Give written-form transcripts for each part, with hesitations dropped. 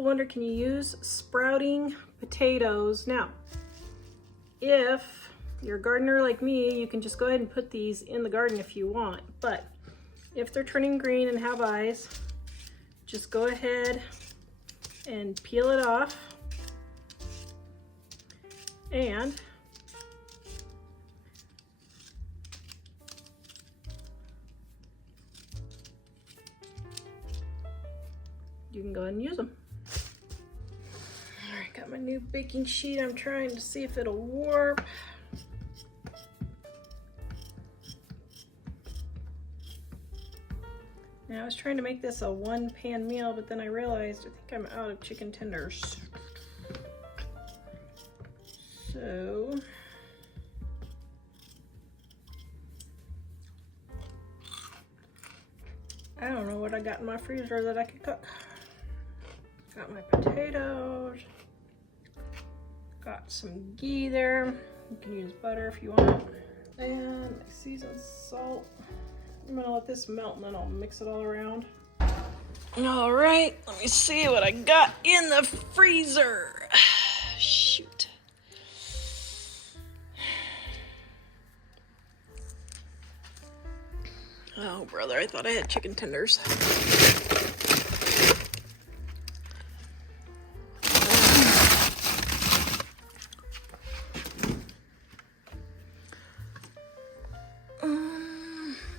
people wonder, can you use sprouting potatoes? Now, if you're a gardener like me, you can just go ahead and put these in the garden if you want. But if they're turning green and have eyes, just go ahead and peel it off. And you can go ahead and use them. All right, got my new baking sheet. I'm trying to see if it'll warp. Now I was trying to make this a one-pan meal, but then I realized I think I'm out of chicken tenders. So I don't know what I got in my freezer that I could cook. Got my potatoes, got some ghee there. You can use butter if you want. And my seasoned salt. I'm gonna let this melt and then I'll mix it all around. All right, let me see what I got in the freezer. Shoot. Oh, brother, I thought I had chicken tenders.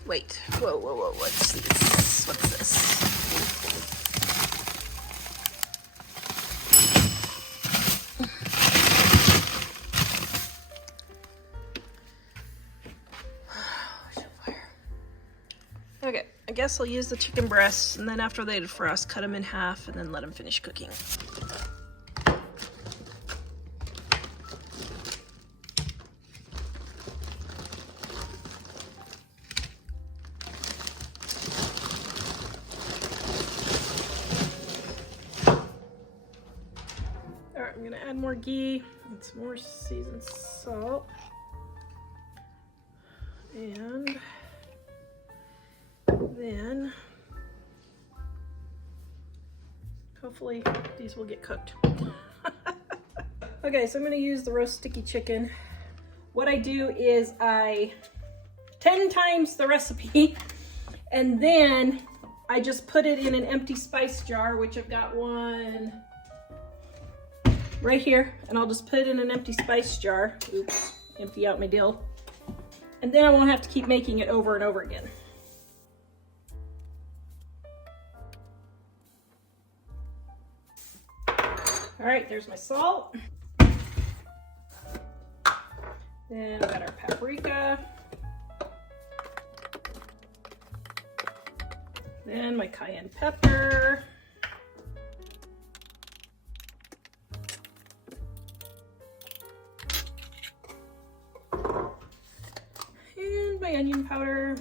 Wait, whoa, what's this? What's this? Okay, I guess I'll use the chicken breasts, and then after they defrost, cut them in half and then let them finish cooking. All right, I'm gonna add more ghee and some more seasoned salt. And then hopefully these will get cooked. Okay, so I'm gonna use the roast sticky chicken. What I do is I 10 times the recipe, and then I just put it in an empty spice jar, which I've got one right here, and I'll just put it in an empty spice jar. Oops, empty out my dill. And then I won't have to keep making it over and over again. All right, there's my salt. Then we got our paprika. Then my cayenne pepper. And my onion powder.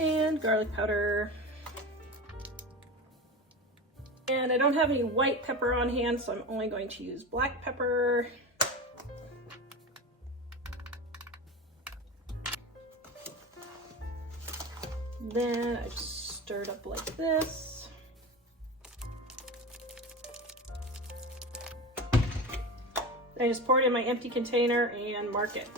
And garlic powder. And I don't have any white pepper on hand, so I'm only going to use black pepper. Then I just stir it up like this. Then I just pour it in my empty container and mark it.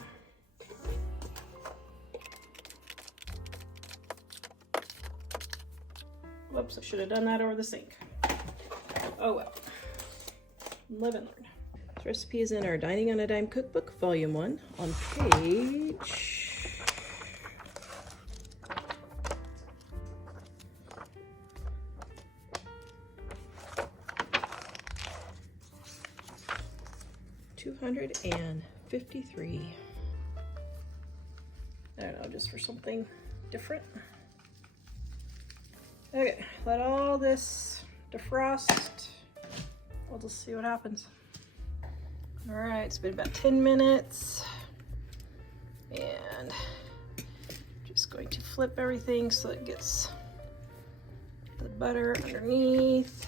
Whoops, I should have done that over the sink. Oh well, live and learn. This recipe is in our Dining on a Dime cookbook, volume 1, on page 253. I don't know, just for something different. Okay, let all this defrost. We'll just see what happens. All right, it's been about 10 minutes. And just going to flip everything so it gets the butter underneath.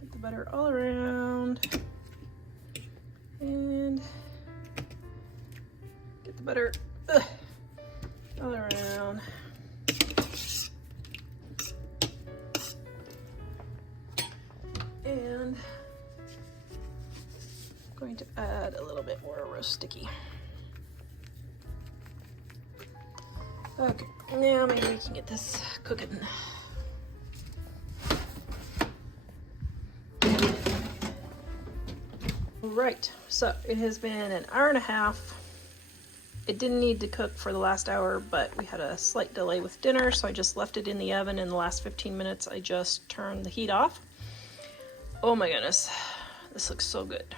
Get the butter all around. And get the butter all around. And I'm going to add a little bit more roast sticky. Okay, now maybe we can get this cooking. Right, so it has been an hour and a half. It didn't need to cook for the last hour, but we had a slight delay with dinner, so I just left it in the oven. In the last 15 minutes, I just turned the heat off. Oh my goodness, this looks so good.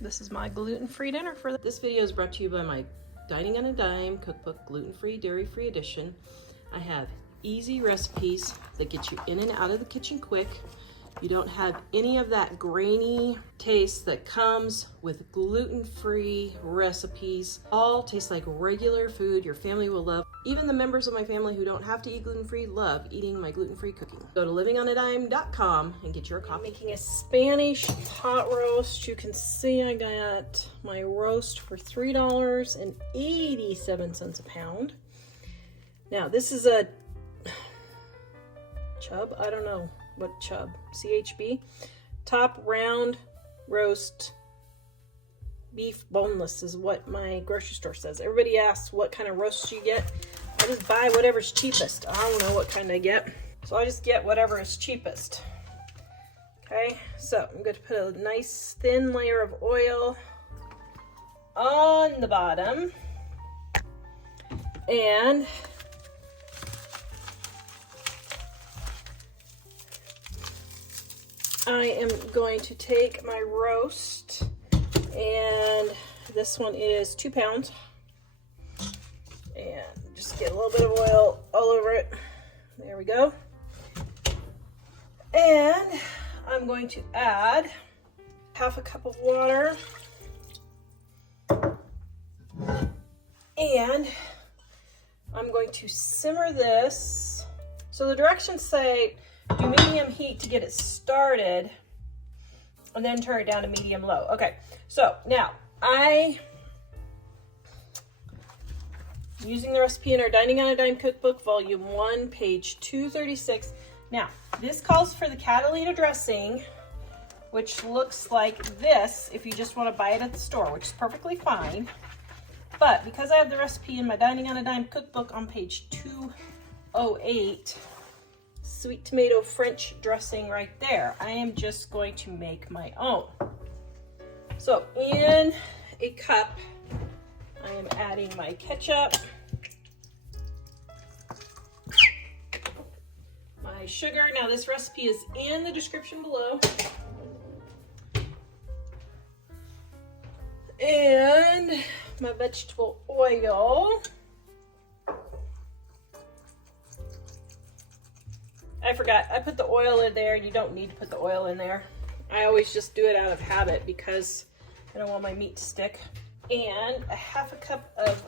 This is my gluten-free dinner for this video is brought to you by my Dining on a Dime cookbook, gluten-free, dairy-free edition. I have easy recipes that get you in and out of the kitchen quick. You don't have any of that grainy taste that comes with gluten-free recipes. All taste like regular food your family will love. Even the members of my family who don't have to eat gluten-free love eating my gluten-free cooking. Go to livingonadime.com and get your copy. I'm making a Spanish pot roast. You can see I got my roast for $3.87 a pound. Now this is a chub, I don't know. What chub? CHB. Top round roast beef boneless is what my grocery store says. Everybody asks what kind of roast you get. I just buy whatever's cheapest. I don't know what kind I get. So I just get whatever is cheapest. Okay, so I'm going to put a nice thin layer of oil on the bottom. And I am going to take my roast, and this one is 2 pounds, and just get a little bit of oil all over it. There we go. And I'm going to add half a cup of water, and I'm going to simmer this. So the directions say do medium heat to get it started and then turn it down to medium low. Okay, so now using the recipe in our Dining on a Dime cookbook, volume 1, page 236. Now, this calls for the Catalina dressing, which looks like this if you just want to buy it at the store, which is perfectly fine. But because I have the recipe in my Dining on a Dime cookbook on page 208, sweet tomato French dressing right there, I am just going to make my own. So in a cup, I am adding my ketchup, my sugar. Now this recipe is in the description below. And my vegetable oil. I forgot, I put the oil in there, and you don't need to put the oil in there. I always just do it out of habit because I don't want my meat to stick. And a half a cup of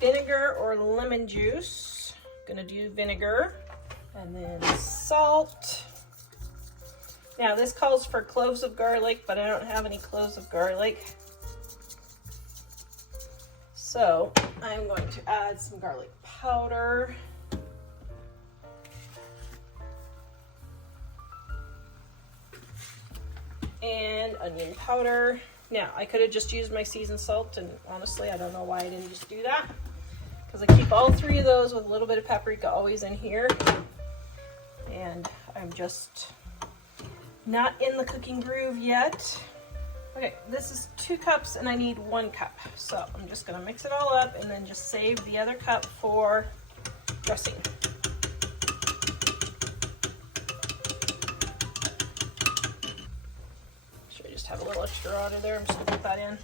vinegar or lemon juice. I'm gonna do vinegar. And then salt. Now this calls for cloves of garlic, but I don't have any cloves of garlic. So I'm going to add some garlic powder. And onion powder. Now, I could have just used my seasoned salt, and honestly, I don't know why I didn't just do that, because I keep all 3 of those with a little bit of paprika always in here, and I'm just not in the cooking groove yet. Okay, this is 2 cups, and I need 1 cup, so I'm just going to mix it all up and then just save the other cup for dressing. Have a little extra water there. I'm just going to put that in.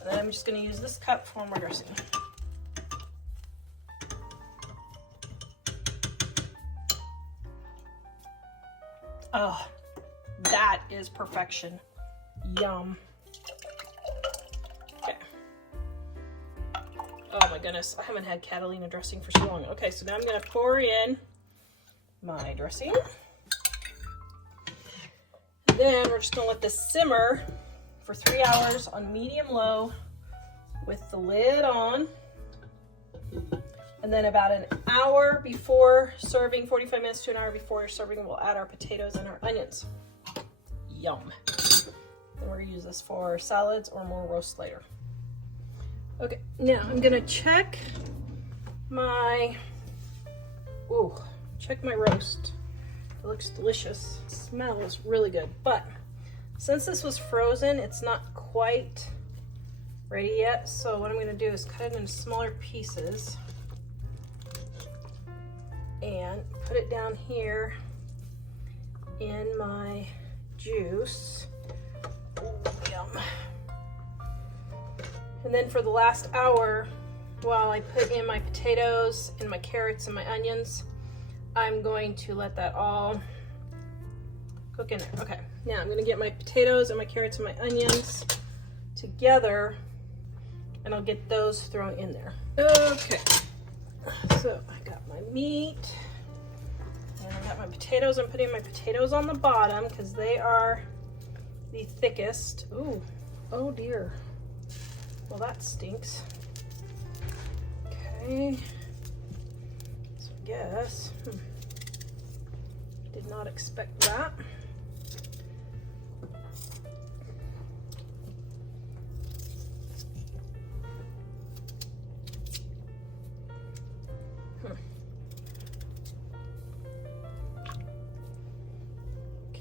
And then I'm just going to use this cup for my dressing. Oh, that is perfection. Yum. Okay. Oh my goodness, I haven't had Catalina dressing for so long. Okay, so now I'm going to pour in my dressing. Then we're just gonna let this simmer for 3 hours on medium low with the lid on. And then about an hour before serving, 45 minutes to an hour before you're serving, we'll add our potatoes and our onions. yum. Then we're gonna use this for salads or more roast later. Okay, now I'm gonna check my roast. It looks delicious. It smells really good, but since this was frozen, it's not quite ready yet. So what I'm gonna do is cut it into smaller pieces and put it down here in my juice. Ooh, yum. And then for the last hour, while I put in my potatoes and my carrots and my onions, I'm going to let that all cook in there. Okay, now I'm gonna get my potatoes and my carrots and my onions together, and I'll get those thrown in there. Okay, so I got my meat, and I got my potatoes. I'm putting my potatoes on the bottom because they are the thickest. Ooh, oh dear. Well, that stinks. Okay, so I guess, did not expect that.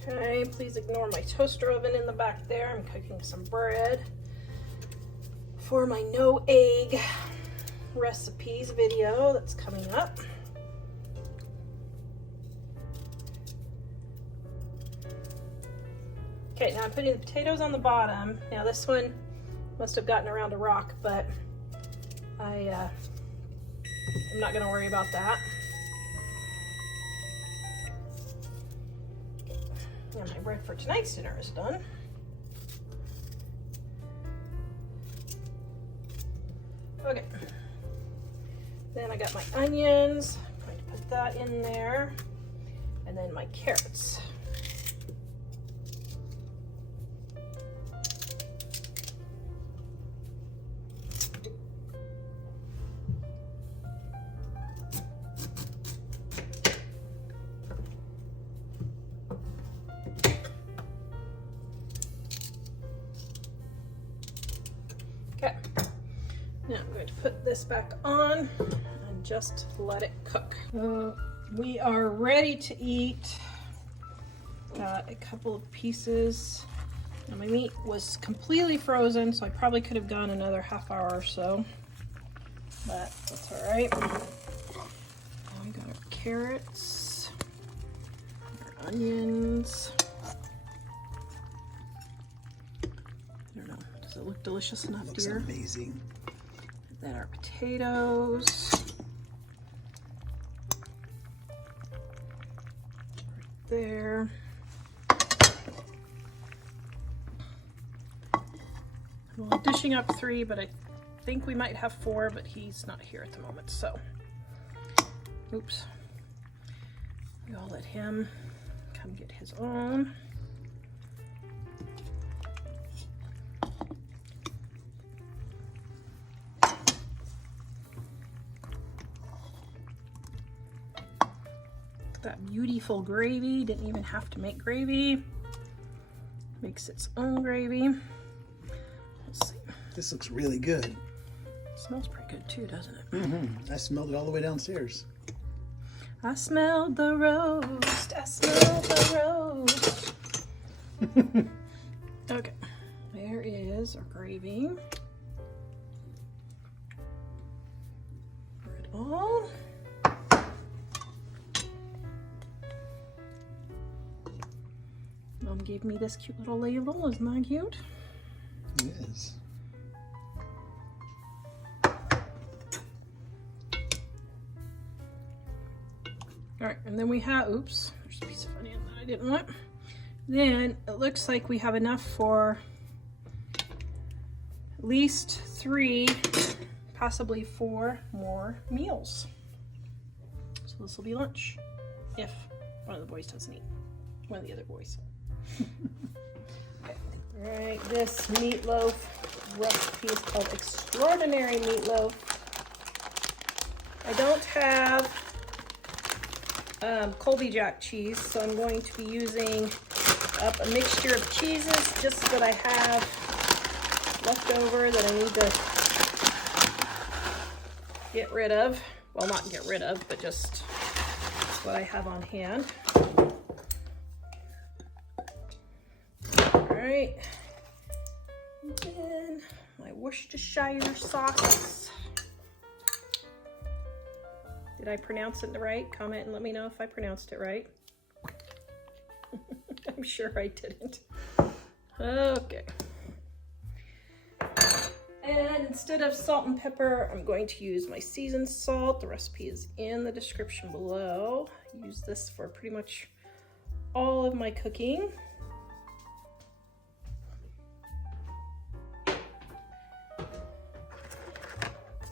Okay, please ignore my toaster oven in the back there. I'm cooking some bread for my no egg recipes video that's coming up. Okay, now I'm putting the potatoes on the bottom. Now this one must have gotten around a rock, but I'm not gonna worry about that. And my bread for tonight's dinner is done. Okay. Then I got my onions. I'm going to put that in there. And then my carrots. Okay, now I'm going to put this back on and just let it cook. We are ready to eat. Got a couple of pieces. Now my meat was completely frozen, so I probably could have gone another half hour or so, but that's all right. We got our carrots, our onions. Does it look delicious enough, looks dear? Amazing. Then our potatoes. Right there. Well, I'm dishing up 3, but I think we might have 4, but he's not here at the moment, so. Oops. I'll let him come get his own. That beautiful gravy, didn't even have to make gravy. Makes its own gravy. Let's see. This looks really good. It smells pretty good too, doesn't it? Mm-hmm. I smelled it all the way downstairs. I smelled the roast. I smelled the roast. Okay, there is our gravy. Pour it all. Mom gave me this cute little label. Isn't that cute? It is. All right, and then we have, oops, there's a piece of onion that I didn't want. Then it looks like we have enough for at least 3, possibly 4 more meals. So this will be lunch, if one of the boys doesn't eat. One of the other boys. Okay. All right, this meatloaf recipe is called Extraordinary Meatloaf. I don't have Colby Jack cheese, so I'm going to be using up a mixture of cheeses just that I have left over that I need to get rid of. Well, not get rid of, but just what I have on hand. All right. And then my Worcestershire sauce. Did I pronounce it right? Comment and let me know if I pronounced it right. I'm sure I didn't. Okay. And instead of salt and pepper, I'm going to use my seasoned salt. The recipe is in the description below. I use this for pretty much all of my cooking.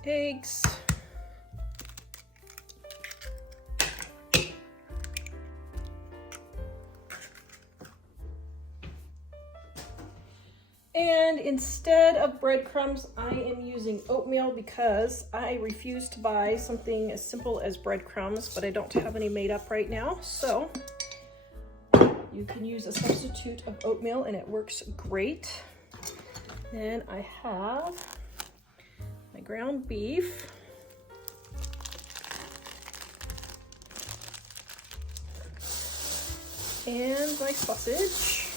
Eggs. And instead of breadcrumbs, I am using oatmeal because I refuse to buy something as simple as breadcrumbs, but I don't have any made up right now. So you can use a substitute of oatmeal and it works great. Then I have my ground beef. And my sausage.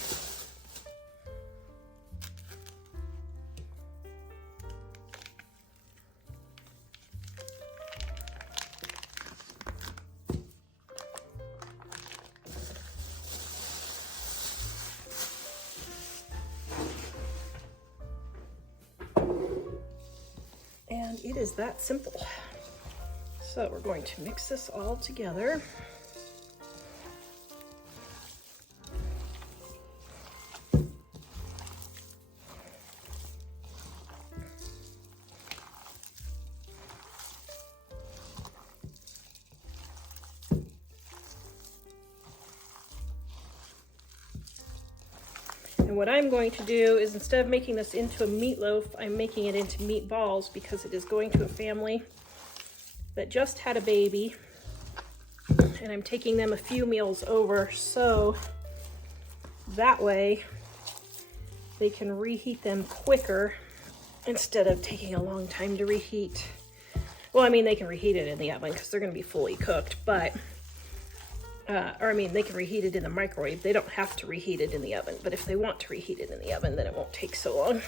And it is that simple. So we're going to mix this all together. And what I'm going to do is instead of making this into a meatloaf, I'm making it into meatballs because it is going to a family that just had a baby. And I'm taking them a few meals over so that way they can reheat them quicker instead of taking a long time to reheat. Well, I mean, they can reheat it in the oven because they're going to be fully cooked, but they can reheat it in the microwave. They don't have to reheat it in the oven, but if they want to reheat it in the oven, then it won't take so long.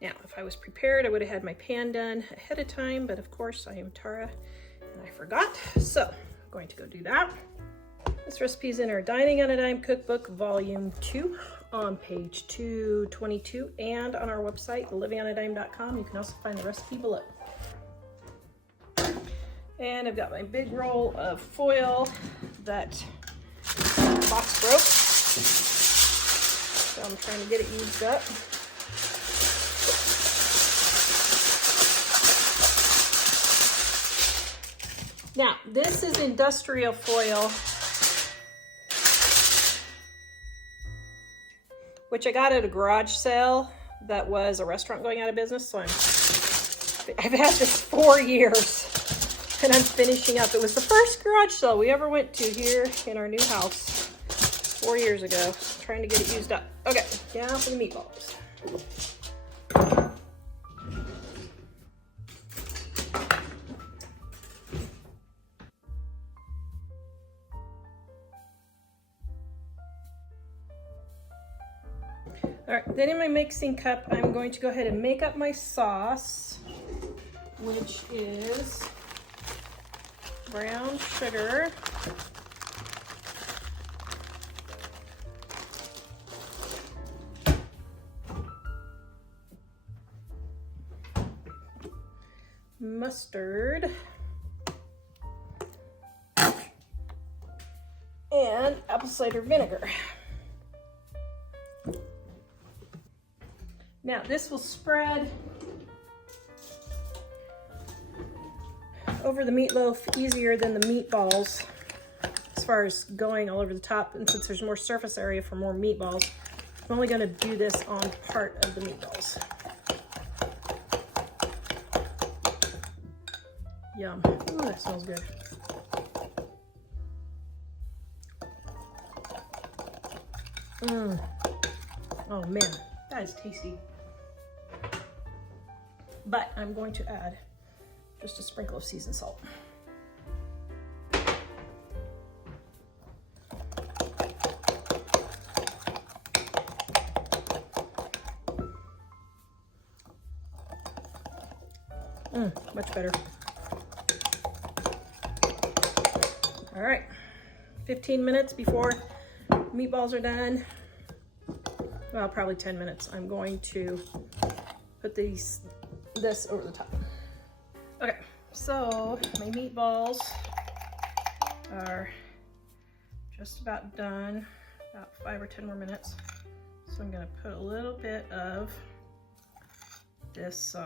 Now, if I was prepared, I would have had my pan done ahead of time, but of course I am Tara and I forgot. So I'm going to go do that. This recipe is in our Dining on a Dime Cookbook, Volume 2, on page 222, and on our website, livingonadime.com. You can also find the recipe below. And I've got my big roll of foil that box broke, so I'm trying to get it used up. Now, this is industrial foil, which I got at a garage sale that was a restaurant going out of business. So I've had this 4 years and I'm finishing up. It was the first garage sale we ever went to here in our new house 4 years ago. So I'm trying to get it used up. Okay, now for the meatballs. All right, then in my mixing cup, I'm going to go ahead and make up my sauce, which is brown sugar, mustard, and apple cider vinegar. Now this will spread over the meatloaf easier than the meatballs as far as going all over the top, and since there's more surface area for more meatballs, I'm only gonna do this on part of the meatballs. Yum. Ooh, that smells good. Oh man, that is tasty. But I'm going to add just a sprinkle of seasoned salt. Much better. All right, 15 minutes before meatballs are done. Well, probably 10 minutes. I'm going to put this over the top. Okay, so my meatballs are just about done, about 5 or 10 more minutes. So I'm gonna put a little bit of this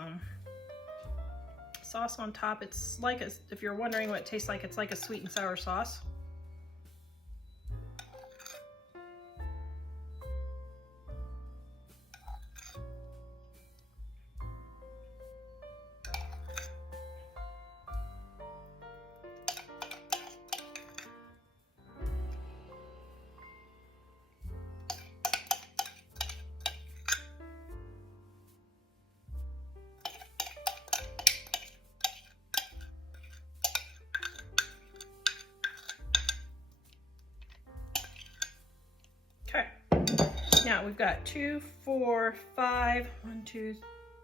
sauce on top. It's like, if you're wondering what it tastes like, it's like a sweet and sour sauce. Okay, now we've got 2, 4, 5, 1, 2,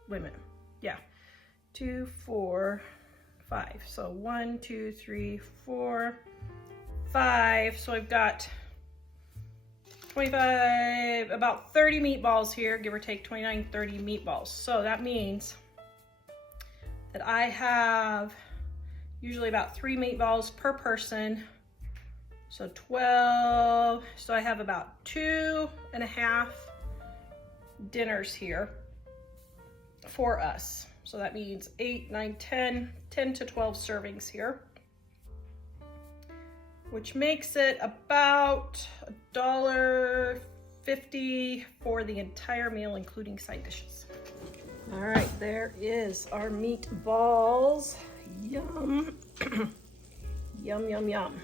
wait a minute, yeah, 2, 4, 5, so 1, 2, 3, 4, 5, so I've got 25, about 30 meatballs here, give or take 29, 30 meatballs. So that means that I have usually about 3 meatballs per person. So 12, so I have about 2.5 dinners here for us. So that means 8, 9, 10 to 12 servings here, which makes it about $1.50 for the entire meal, including side dishes. All right, there is our meatballs. Yum. Yum, yum, yum.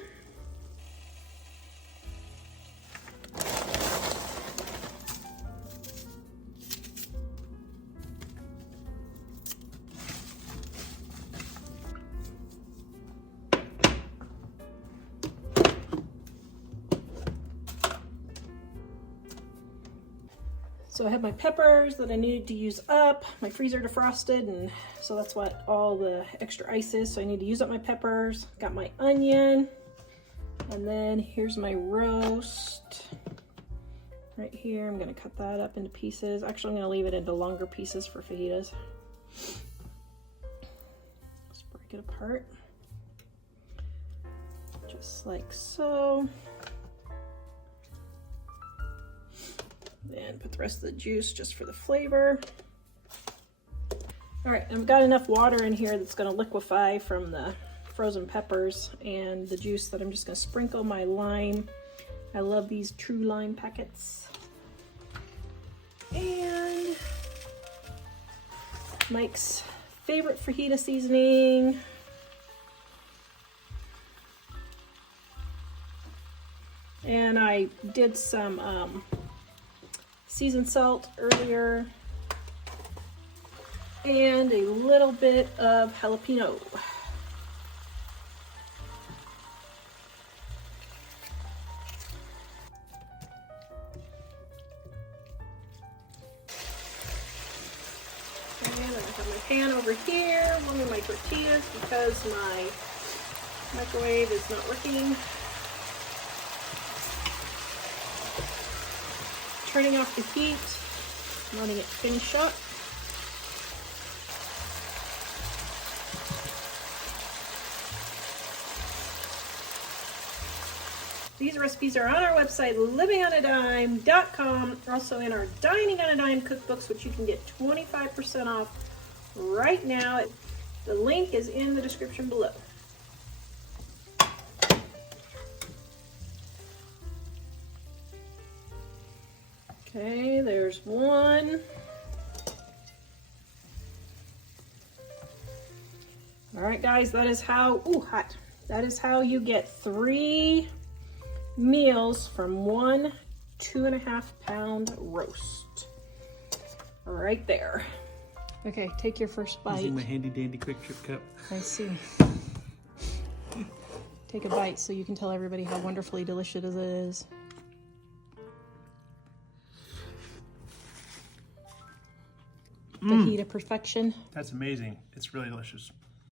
So I have my peppers that I needed to use up, my freezer defrosted, and so that's what all the extra ice is. So I need to use up my peppers. Got my onion, and then here's my roast right here. I'm gonna cut that up into pieces. Actually, I'm gonna leave it into longer pieces for fajitas. Let's break it apart, just like so. And put the rest of the juice just for the flavor. All right, I've got enough water in here that's gonna liquefy from the frozen peppers and the juice that I'm just gonna sprinkle my lime. I love these true lime packets. And Mike's favorite fajita seasoning. And I did some seasoned salt earlier, and a little bit of jalapeno. And I have my pan over here, warming my tortillas because my microwave is not working. Turning off the heat, letting it finish up. These recipes are on our website, livingonadime.com. Also in our Dining on a Dime cookbooks, which you can get 25% off right now. The link is in the description below. Okay, there's one. All right, guys, that is how, ooh, hot. That is how you get 3 meals from 1 2.5 pound roast. Right there. Okay, take your first bite. Using my handy dandy quick trip cup. I see. Take a bite so you can tell everybody how wonderfully delicious it is. The heat of perfection. That's amazing. It's really delicious.